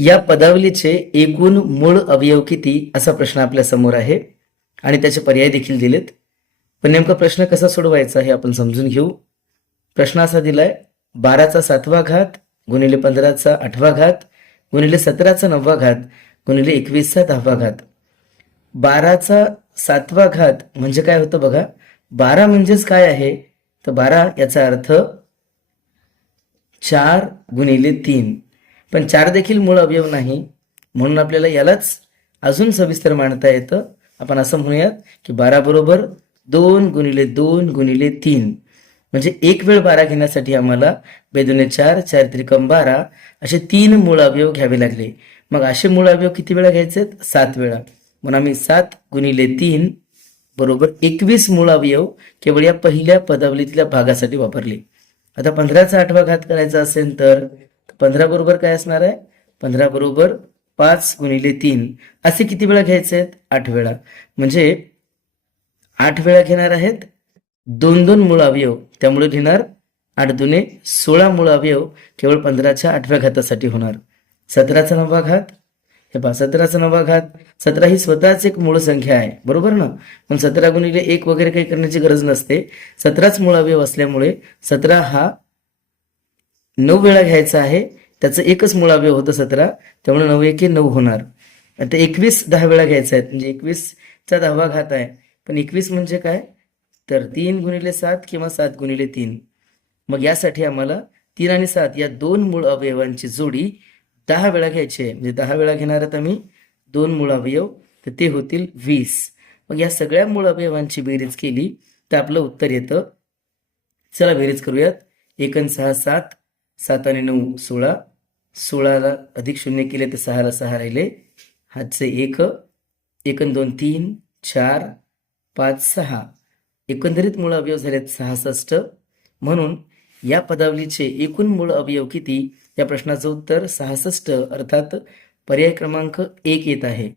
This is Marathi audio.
या पदावलीचे एकूण मूळ अवयव किती असा प्रश्न आपल्यासमोर आहे आणि त्याचे पर्याय देखील दिलेत. पण नेमका प्रश्न कसा सोडवायचा हे आपण समजून घेऊ. प्रश्न असा दिलाय बाराचा सातवा घात गुणिले पंधराचा आठवा घात गुणिले सतराचा नववा घात गुणिले एकवीसचा दहावा घात. बाराचा सातवा घात म्हणजे काय होतं बघा बारा म्हणजेच काय आहे? तर बारा याचा अर्थ चार गुणिले तीन. पण चार देखील मूळ अवयव नाही. म्हणून आपल्याला यालाच अजून सविस्तर मांडता येतं. आपण असं म्हणूयात की बारा बरोबर दोन गुणिले दोन गुणिले तीन. म्हणजे एक वेळ बारा घेण्यासाठी आम्हाला बेदुने चार चार त्रिकम बारा असे तीन मूळ अवयव घ्यावे लागले. मग असे मूळ अवयव किती वेळा घ्यायचे? सात वेळा. म्हणून आम्ही सात गुणिले तीन बरोबर एकवीस मूळ अवयव केवळ या पहिल्या पदावलीतल्या भागासाठी वापरले. आता पंधराचा आठवा घात करायचा असेल तर? पंधरा बरोबर काय असणार आहे? पंधरा बरोबर पाच गुणिले तीन. असे किती वेळा घ्यायचे आहेत? आठ वेळा. म्हणजे आठ वेळा घेणार आहेत दोन दोन मूळ अवयव. त्यामुळे घेणार आठ दुने सोळा मूळ अवयव केवळ पंधराच्या आठव्या घातासाठी होणार. सतराचा नववा घात. हे पहा सतराचा नववा घात. सतरा ही स्वतःच एक मूळ संख्या आहे. बरोबर ना? पण सतरा गुणिले एक वगैरे काही करण्याची गरज नसते. सतराच मूळ अवयव असल्यामुळे सतरा हा नऊ वेळा घ्यायचा आहे. त्याचं एकच मूळ अवयव होतं सतरा. त्यामुळे नऊ एके नऊ होणार. आता एकवीस दहा वेळा घ्यायचा आहे. म्हणजे एकवीसचा दहावा घात आहे. पण एकवीस म्हणजे काय? तर तीन गुणिले सात किंवा सात गुणिले तीन. मग यासाठी आम्हाला तीन आणि सात या दोन मूळ अवयवांची जोडी दहा वेळा घ्यायची आहे. म्हणजे दहा वेळा घेणार आहोत आम्ही दोन मूळ अवयव तर ते होतील वीस. मग या सगळ्या मूळ अवयवांची बेरीज केली तर आपलं उत्तर येतं. चला बेरीज करूयात. एकन सहा सात. सात आणि नऊ सोळा. सोळाला अधिक शून्य केले तर सहाला सहा राहिले. हातचे एक एक आणि दोन तीन चार पाच सहा. एकंदरीत मूळ अवयव झालेत सहासष्ट. म्हणून या पदावलीचे एकूण मूळ अवयव किती? या प्रश्नाचं उत्तर सहासष्ट. अर्थात पर्याय क्रमांक एक येत आहे.